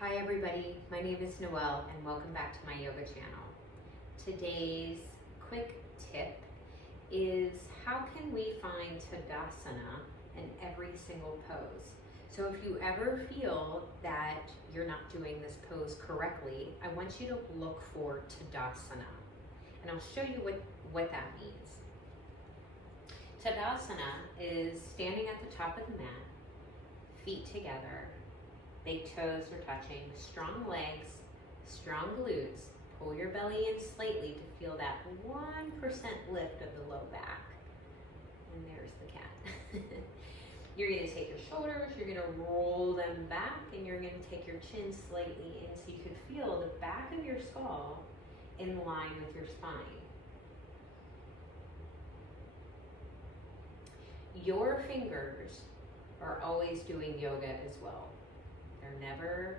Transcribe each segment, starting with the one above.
Hi everybody, my name is Noelle and welcome back to my yoga channel. Today's quick tip is how can we find Tadasana in every single pose? So if you ever feel that you're not doing this pose correctly, I want you to look for Tadasana. And I'll show you what that means. Tadasana is standing at the top of the mat, feet together, big toes are touching, strong legs, strong glutes. Pull your belly in slightly to feel that 1% lift of the low back. And there's the cat. You're going to take your shoulders, you're going to roll them back, and you're going to take your chin slightly in so you can feel the back of your skull in line with your spine. Your fingers are always doing yoga as well. They're never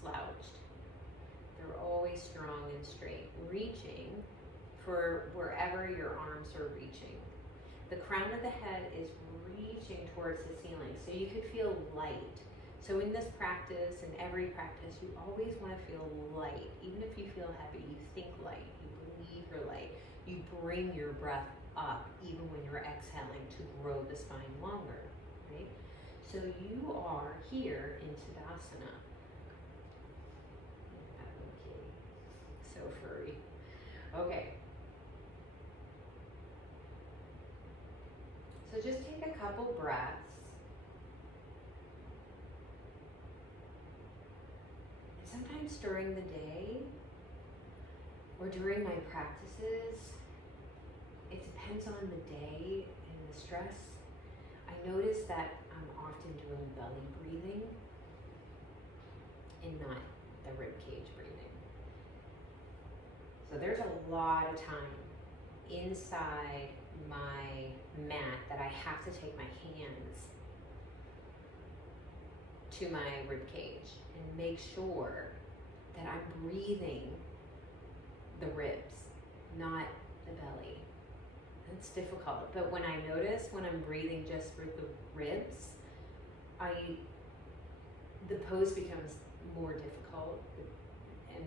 slouched. They're always strong and straight, reaching for wherever your arms are reaching. The crown of the head is reaching towards the ceiling, so you could feel light. So in this practice, in every practice, you always want to feel light. Even if you feel heavy, you think light, you believe you're light. You bring your breath up even when you're exhaling to grow the spine longer, right? So you are here in Tadasana. Okay, so furry. Okay. So just take a couple breaths. And sometimes during the day or during my practices, it depends on the day and the stress. I notice that I'm often doing belly breathing and not the rib cage breathing. So there's a lot of time inside my mat that I have to take my hands to my rib cage and make sure that I'm breathing the ribs, not the belly. It's difficult, but when I notice when I'm breathing just for the ribs, the pose becomes more difficult, and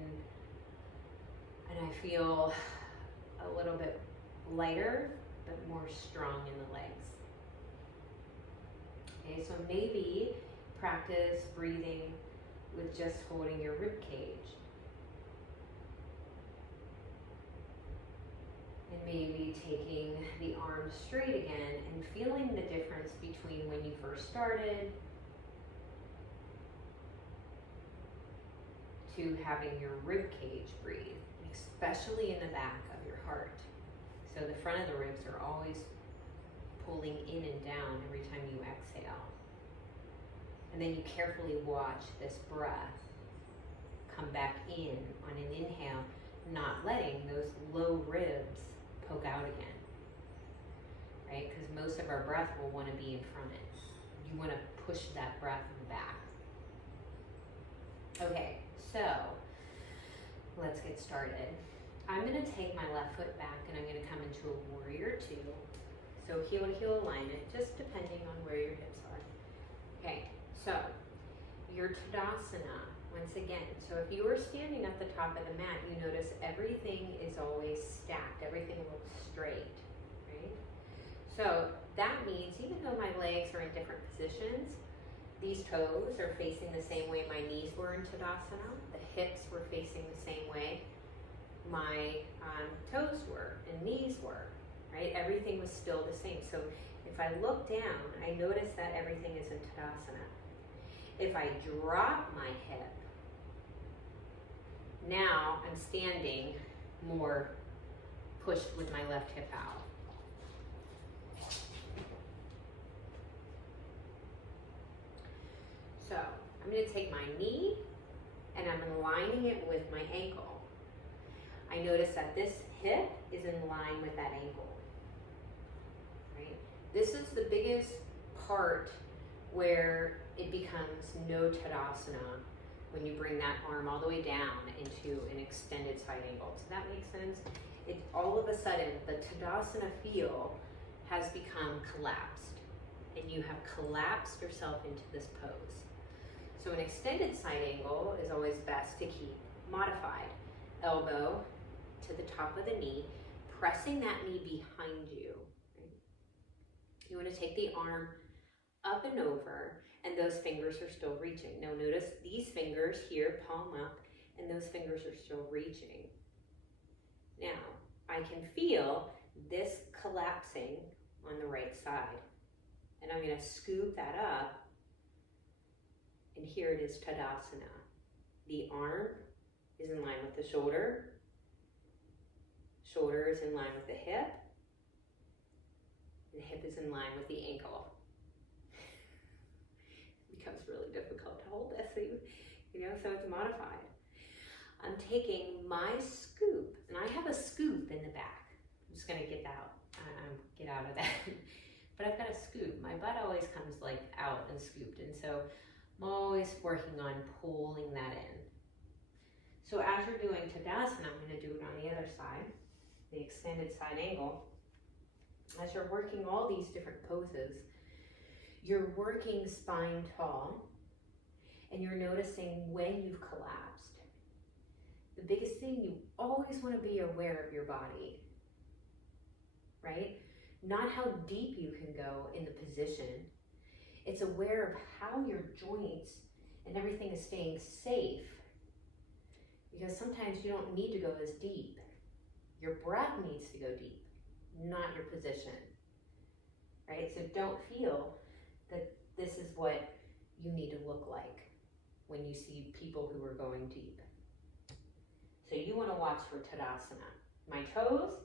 I feel a little bit lighter, but more strong in the legs. Okay, so maybe practice breathing with just holding your rib cage. And maybe taking the arms straight again and feeling the difference between when you first started to having your rib cage breathe, especially in the back of your heart. So the front of the ribs are always pulling in and down every time you exhale. And then you carefully watch this breath come back in on an inhale, not letting those low ribs poke out again, right? Because most of our breath will want to be in front. You want to push that breath back. Okay, so let's get started. I'm going to take my left foot back and I'm going to come into a warrior two. So heel to heel alignment, just depending on where your hips are. Okay, so your Tadasana, once again, so if you are standing at the top of the mat, you notice everything is always stacked. Everything looks straight, right? So that means even though my legs are in different positions, these toes are facing the same way my knees were in Tadasana. The hips were facing the same way my toes were and knees were, right? Everything was still the same. So if I look down, I notice that everything is in Tadasana. If I drop my hip, now I'm standing more pushed with my left hip out. So I'm going to take my knee and I'm aligning it with my ankle. I notice that this hip is in line with that ankle. Right? This is the biggest part where it becomes no Tadasana when you bring that arm all the way down into an extended side angle. Does that make sense? All of a sudden, the Tadasana feel has become collapsed, and you have collapsed yourself into this pose. So an extended side angle is always best to keep modified. Elbow to the top of the knee, pressing that knee behind you. Right? You want to take the arm up and over, and those fingers are still reaching. Now notice these fingers here, palm up, and those fingers are still reaching. Now, I can feel this collapsing on the right side. And I'm going to scoop that up, and here it is, Tadasana. The arm is in line with the shoulder. Shoulder is in line with the hip. And the hip is in line with the ankle. It becomes really difficult to hold this, so it's modified. I'm taking my scoop, and I have a scoop in the back. I'm just going to get out of that. But I've got a scoop. My butt always comes like out and scooped, and so I'm always working on pulling that in. So as you're doing Tadasana, I'm going to do it on the other side, the extended side angle. As you're working all these different poses, you're working spine tall, and you're noticing when you've collapsed. The biggest thing, you always want to be aware of your body, right? Not how deep you can go in the position. It's aware of how your joints and everything is staying safe. Because sometimes you don't need to go as deep. Your breath needs to go deep, not your position, right? So don't feel that this is what you need to look like when you see people who are going deep. So you want to watch for Tadasana. My toes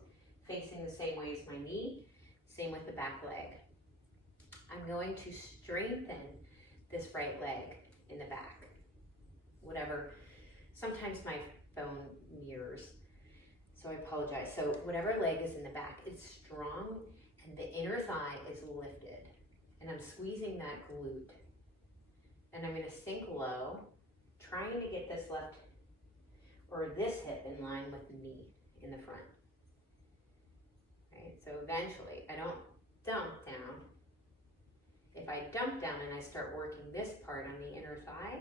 facing the same way as my knee, same with the back leg. I'm going to strengthen this right leg in the back. Whatever, sometimes my phone mirrors, so I apologize. So whatever leg is in the back, it's strong, and the inner thigh is lifted. And I'm squeezing that glute. And I'm going to sink low, trying to get this left or this hip in line with the knee in the front. Right? So eventually, I don't dump down. If I dump down and I start working this part on the inner thigh,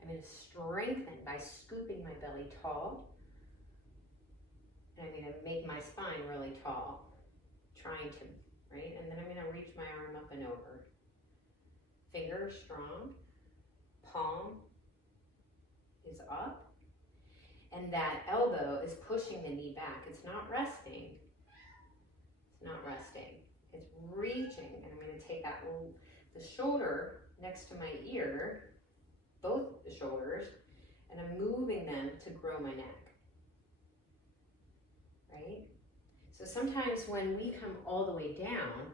I'm going to strengthen by scooping my belly tall. And I'm going to make my spine really tall, trying to, right? And then I'm going to reach my arm up and over. Fingers strong, palm is up, and that elbow is pushing the knee back. It's not resting. It's not resting. It's reaching, and I'm going to take that the shoulder next to my ear, both the shoulders, and I'm moving them to grow my neck. Right? So sometimes when we come all the way down,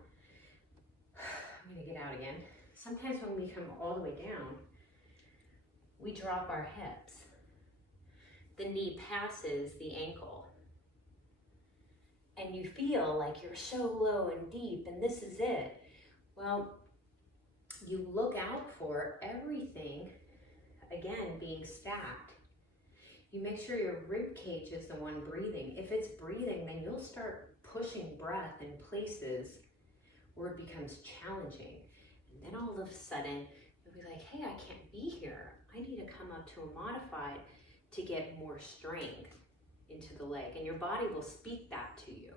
I'm going to get out again. Sometimes when we come all the way down, we drop our hips. The knee passes the ankle. And you feel like you're so low and deep and this is it. Well, you look out for everything, again, being stacked. You make sure your rib cage is the one breathing. If it's breathing, then you'll start pushing breath in places where it becomes challenging. And then all of a sudden, you'll be like, hey, I can't be here. I need to come up to a modified to get more strength into the leg. And your body will speak that to you,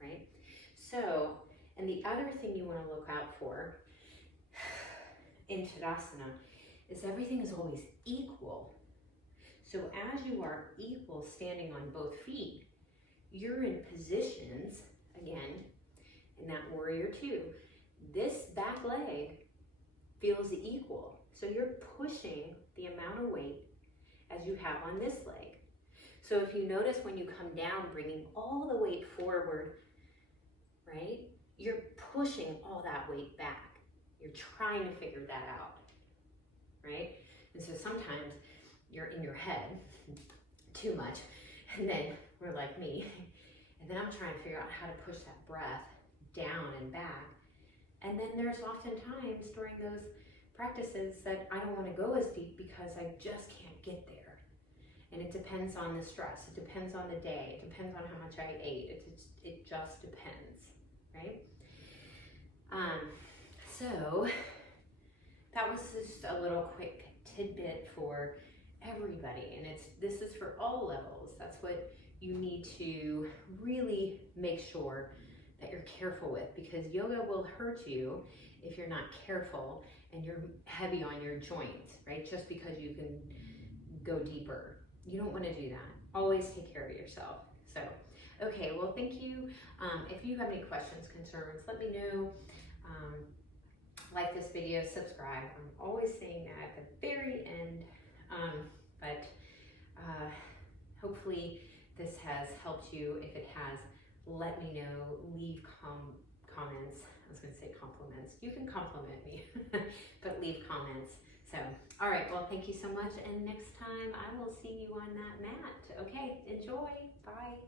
right? So, and the other thing you want to look out for in Tadasana is everything is always equal. So as you are equal standing on both feet, you're in positions, again, in that warrior two. This back leg feels equal. So you're pushing the amount of weight as you have on this leg. So if you notice when you come down, bringing all the weight forward, right? You're pushing all that weight back. You're trying to figure that out, right? And so sometimes you're in your head too much, and then we're like me, and then I'm trying to figure out how to push that breath down and back. And then there's often times during those practices that I don't want to go as deep because I just can't get there. And it depends on the stress, it depends on the day, it depends on how much I ate, it just depends, right? So that was just a little quick tidbit for everybody, and this is for all levels. That's what you need to really make sure that you're careful with, because yoga will hurt you if you're not careful and you're heavy on your joints, right? Just because you can go deeper. You don't want to do that. Always take care of yourself. So, okay, well, thank you. If you have any questions, concerns, let me know. Like this video, subscribe. I'm always saying that at the very end, but hopefully this has helped you. If it has, let me know. Leave comments. I was going to say compliments. You can compliment me, but leave comments. So, all right, well, thank you so much, and next time I will see you on that mat. Okay, enjoy. Bye.